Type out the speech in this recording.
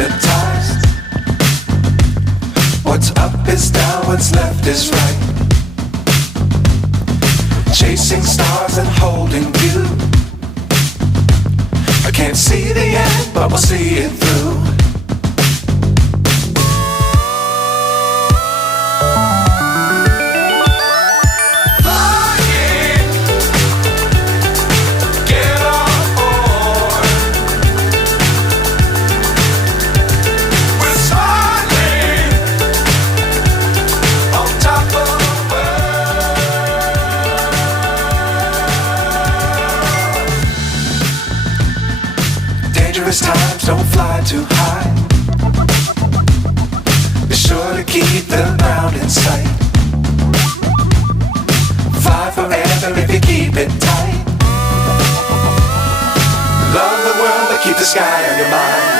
hypnotized. What's up is down, what's left is right. Chasing stars and holding you. I can't see the end, but we'll see it through. Dangerous times, don't fly too high. Be sure to keep the ground in sight. Fly forever if you keep it tight. Love the world, but keep the sky on your mind.